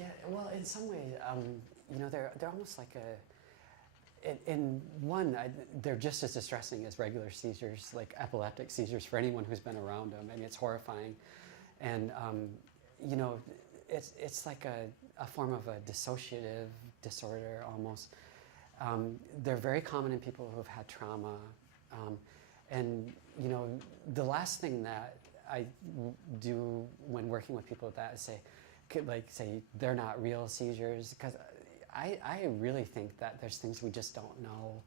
Yeah, well, in some ways, they're almost like in one, they're just as distressing as regular seizures, like epileptic seizures for anyone who's been around them. I mean, it's horrifying. And, it's like a form of a dissociative disorder almost. They're very common in people who have had trauma. And, the last thing that I do when working with people with that is say they're not real seizures, because I really think that there's things we just don't know,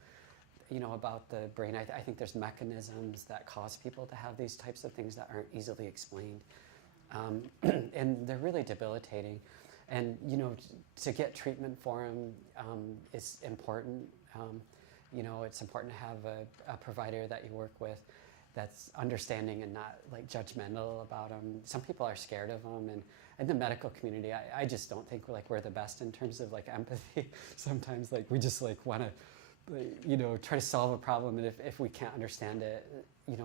about the brain. I think there's mechanisms that cause people to have these types of things that aren't easily explained. And they're really debilitating. And, to get treatment for them is important. It's important to have a provider that you work with that's understanding and not like judgmental about them. Some people are scared of them, and in the medical community, I just don't think we're the best in terms of like empathy. Sometimes like we just like want to try to solve a problem, and if we can't understand it,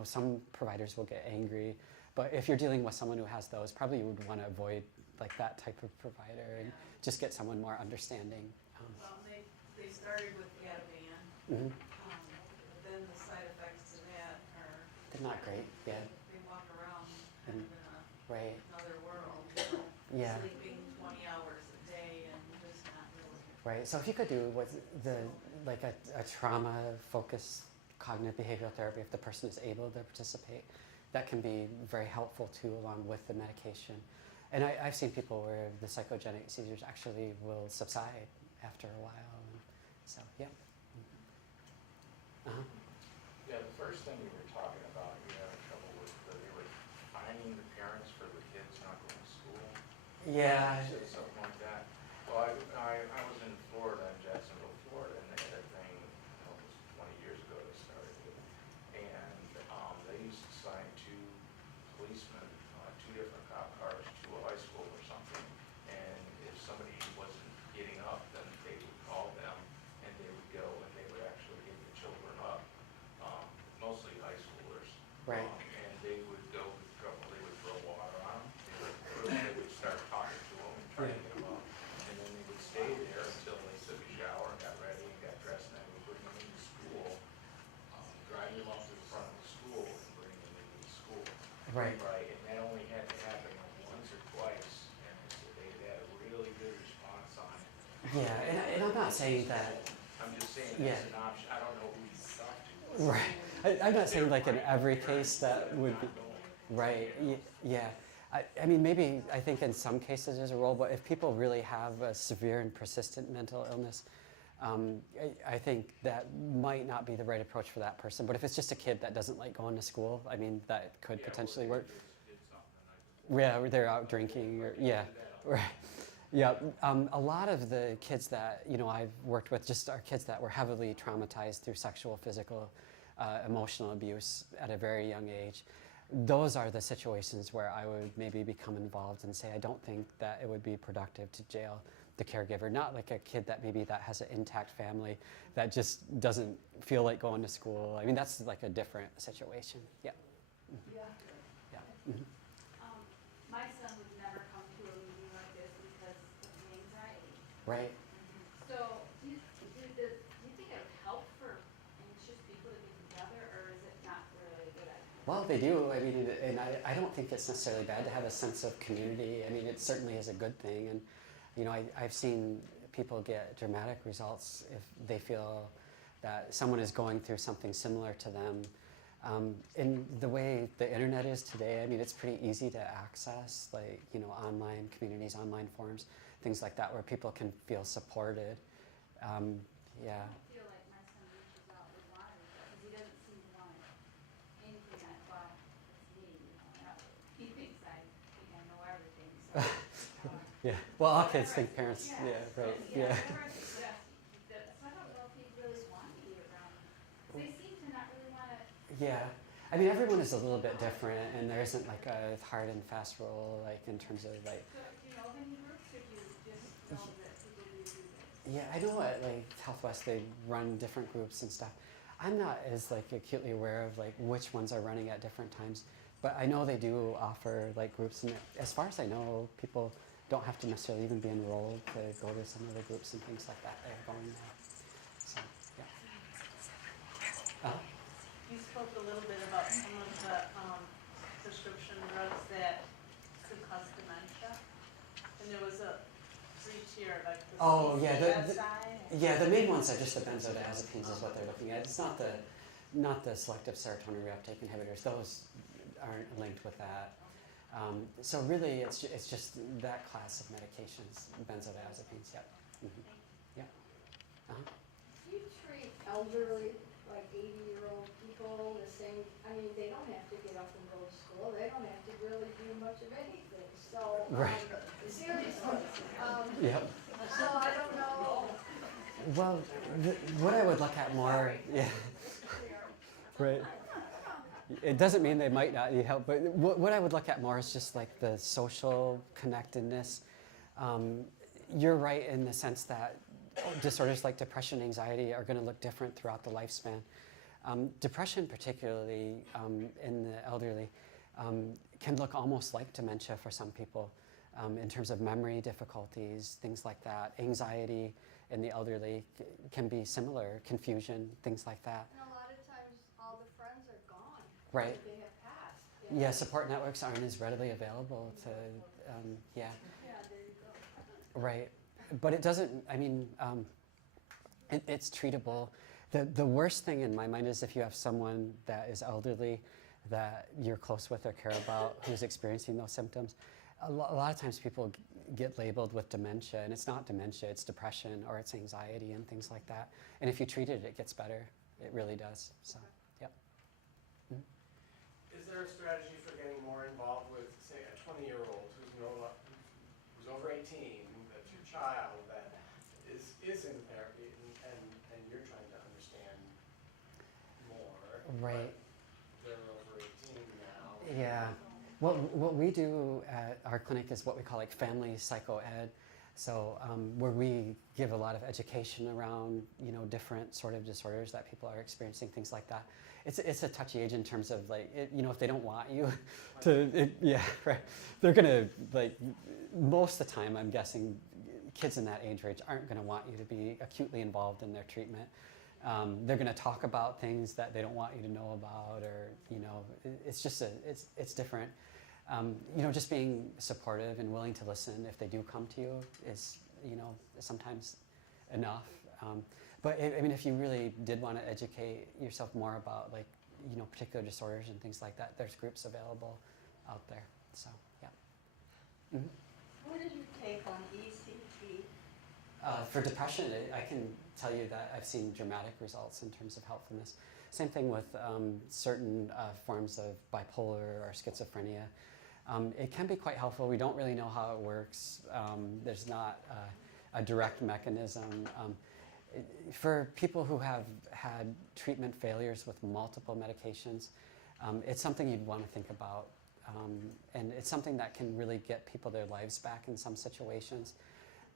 some providers will get angry. But if you're dealing with someone who has those, probably you would want to avoid like that type of provider and just get someone more understanding. Well, they started with Ativan. Mm-hmm. But then the side effects to that are... They're not great, yeah. They walk around kind of in another world, Yeah. sleeping 20 hours a day and just not really... Right, so if you could do a trauma-focused cognitive behavioral therapy, if the person is able to participate, that can be very helpful too, along with the medication. And I've seen people where the psychogenic seizures actually will subside after a while. And so, yeah. Uh-huh. Yeah, the first thing you were talking about, you were having trouble with, they were finding the parents for the kids not going to school. Yeah. You said something like that. Well, I was in Florida, in Jacksonville, Florida, and they had a thing, it was 20 years ago they started it. And they used to assign two policemen, two different cop cars to a high school or something. And if somebody wasn't getting up, then they would call them, and they would go and they would actually get the children up, mostly high schoolers. Right. And they would go to trouble, they would throw water on them, they would start talking to them and try to get them up. And then they would stay there until they took a shower and got ready and got dressed, and then would bring them into school, drive them up to the front of the school and bring them into the school. Right. Right, and that only had to happen once or twice, and they had a really good response on it. Yeah, and I'm not saying that... I'm just saying it's an option. I don't know who you talk to. Right. I'm not saying like in every case that would be... Right, yeah. I mean, maybe I think in some cases there's a role, but if people really have a severe and persistent mental illness, I think that might not be the right approach for that person. But if it's just a kid that doesn't like going to school, I mean, that could potentially work. Yeah, they're out drinking, or right. Yeah, a lot of the kids that I've worked with just are kids that were heavily traumatized through sexual, physical, emotional abuse at a very young age. Those are the situations where I would maybe become involved and say, I don't think that it would be productive to jail the caregiver. Not like a kid that maybe that has an intact family that just doesn't feel like going to school. I mean, that's like a different situation. Yeah. Mm-hmm. Yeah. Yeah. Mm-hmm. My son would never come to a meeting like this because of the anxiety. Right. So do you think it would help for anxious people to get together, or is it not really a good idea? Well, they do. I mean, and I don't think it's necessarily bad to have a sense of community. I mean, it certainly is a good thing. And, I've seen people get dramatic results if they feel that someone is going through something similar to them. In the way the internet is today, I mean, it's pretty easy to access, like, online communities, online forums, things like that, where people can feel supported. Yeah. I feel like my son reaches out with water because he doesn't seem to want anything that well, it's me. He thinks I think I know everything. So, Yeah. Well, all kids think parents. Yeah. Right. Yeah. So I don't know if he really wants to be around. They seem to not really want to. Yeah. I mean, everyone is a little bit different, and there isn't like a hard and fast rule, like in terms of like. So do you know of any groups, or do you just know that people do this? Yeah, I know at like Healthwest they run different groups and stuff. I'm not as like acutely aware of like which ones are running at different times, but I know they do offer like groups, and as far as I know, people don't have to necessarily even be enrolled to go to some of the groups and things like that that are going there. So, yeah. You spoke a little bit about some of the prescription drugs that could cause dementia, and there was a three-tier, like the Oh, yeah, CCSI. the main ones are just the benzodiazepines is what they're looking at. It's not the selective serotonin reuptake inhibitors. Those aren't linked with that. So really, it's just that class of medications, benzodiazepines. Yep. Mm-hmm. Yeah. Uh-huh. Do you treat elderly, like 80-year-old people, the same? I mean, they don't have to get up and go to school. They don't have to really do much of anything. So, Right. Seriously. Yep. So I don't know. Well, what I would look at more, yeah. Right. It doesn't mean they might not need help, but what I would look at more is just like the social connectedness. You're right in the sense that disorders like depression, anxiety are going to look different throughout the lifespan. Depression, particularly in the elderly, can look almost like dementia for some people in terms of memory difficulties, things like that. Anxiety in the elderly can be similar, confusion, things like that. And a lot of times, all the friends are gone. Right. They have passed. Yeah, support networks aren't as readily available to, yeah. Yeah, there you go. Right, but it doesn't, I mean, it's treatable. The worst thing in my mind is if you have someone that is elderly that you're close with or care about who's experiencing those symptoms. A lot of times people get labeled with dementia, and it's not dementia, it's depression or it's anxiety and things like that. And if you treat it, it gets better. It really does, so, yep. Mm-hmm. Is there a strategy for getting more involved with, say, a 20-year-old who's over 18, that's your child, that is in therapy, and you're trying to understand more? Right. They're over 18 now. Yeah. What we do at our clinic is what we call like family psychoed. So where we give a lot of education around, different sort of disorders that people are experiencing, things like that. It's a touchy age in terms of like, if they don't want you yeah, right. They're gonna, like, most of the time, I'm guessing, kids in that age range aren't gonna want you to be acutely involved in their treatment. They're gonna talk about things that they don't want you to know about, or, it's just it's different. Just being supportive and willing to listen if they do come to you is, sometimes enough. But if you really did want to educate yourself more about, like, particular disorders and things like that, there's groups available out there. So, yeah. Mm-hmm. What is your take on ECT? For depression, I can tell you that I've seen dramatic results in terms of helpfulness. Same thing with certain forms of bipolar or schizophrenia. It can be quite helpful. We don't really know how it works. There's not a direct mechanism. For people who have had treatment failures with multiple medications, it's something you'd want to think about. And it's something that can really get people their lives back in some situations.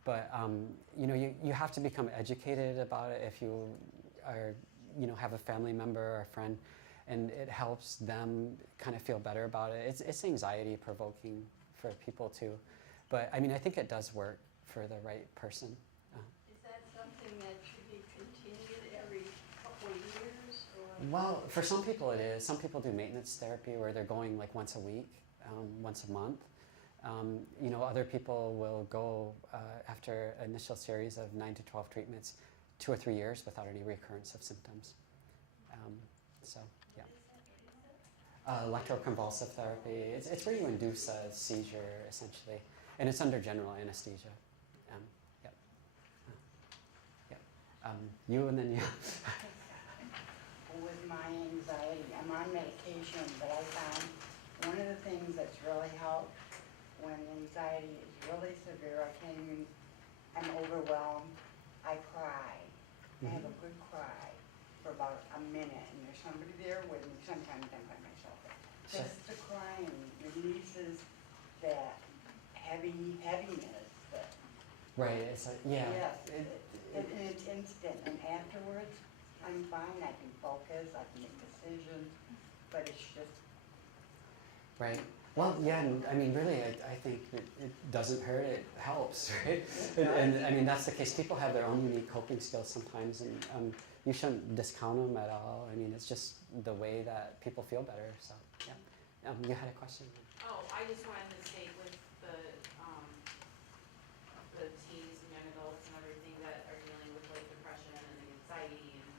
But you have to become educated about it if you are, have a family member or a friend, and it helps them kind of feel better about it. It's anxiety provoking for people too, but I think it does work for the right person. Is that something that should be continued every couple of years, or? Well, for some people it is. Some people do maintenance therapy where they're going like once a week, once a month. Other people will go after an initial series of 9 to 12 treatments, 2 or 3 years without any recurrence of symptoms. So, yeah. Electroconvulsive therapy. It's where you induce a seizure, essentially, and it's under general anesthesia. Yep. Yep. You and then you. With my anxiety, I'm on medication, but I found one of the things that's really helped when anxiety is really severe, I'm overwhelmed, I cry. I have a good cry for about a minute, and there's somebody there with me. Sometimes I'm by myself. Just the crying releases that heaviness. Right. It's like, yeah. Yes, it's instant, and afterwards, I'm fine. I can focus, I can make decisions, but it's just Right. Well, yeah, and I mean, really, I think it doesn't hurt, it helps, right? And I mean, that's the case. People have their own unique coping skills sometimes, and you shouldn't discount them at all. I mean, it's just the way that people feel better, so, yeah. You had a question? Oh, I just wanted to say with the teens and young adults and everything that are dealing with like depression and anxiety and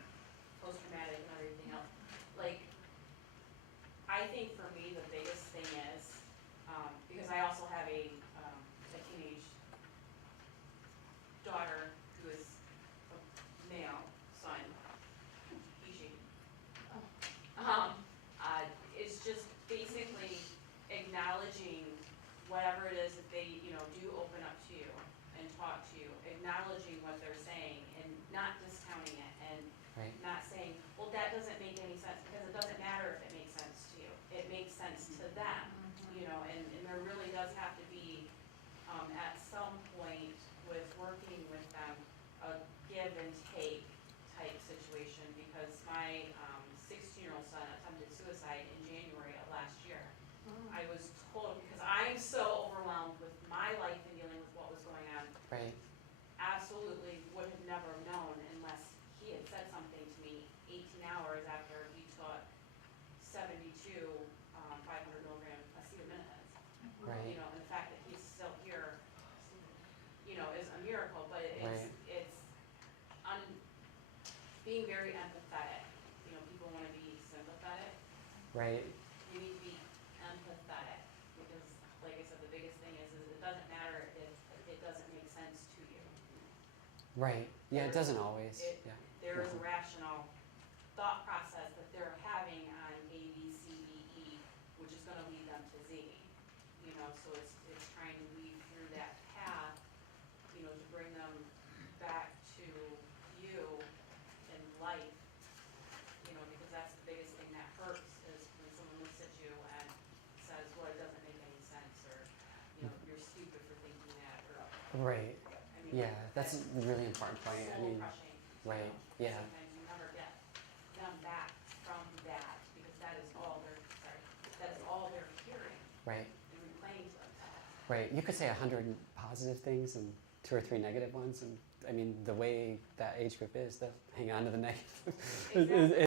post-traumatic and everything else, like, I think for me, the biggest thing is, because I also have a teenage daughter who is a male son, he, she. It's just basically acknowledging whatever it is that they, do open up to you and talk to you, acknowledging what they're saying and not discounting it and Right. not saying, well, that doesn't make any sense, because it doesn't matter if it makes sense to you. It makes sense to them, and there really does have to be, at some point with working with them, a give and take type situation, because my 16-year-old son attempted suicide in January of last year. I was told, because I'm so overwhelmed with my life and dealing with what was going on, Right. absolutely would have never known unless he had said something to me 18 hours after he took 72 500 milligram acetaminophen. Right. And the fact that he's still here, is a miracle, but Right. it's being very empathetic. People want to be sympathetic. Right. You need to be empathetic, because like I said, the biggest thing is it doesn't matter if it doesn't make sense to you. Right. Yeah, it doesn't always. It- Yeah. There is a rational thought process that they're having on A, B, C, D, E, which is gonna lead them to Z. So it's trying to weave through that path, to bring them back to you in life, because that's the biggest thing that hurts, is when someone looks at you and says, well, it doesn't make any sense, or, you're stupid for thinking that, or, Right. I mean, Yeah, that's a really important point. I mean, soul-crushing. right. Yeah. Sometimes you never get them back from that, because that is all they're hearing Right. and replaying to themselves. Right. You could say 100 positive things and 2 or 3 negative ones, and I mean, the way that age group is, they'll hang on to the negative. Exactly.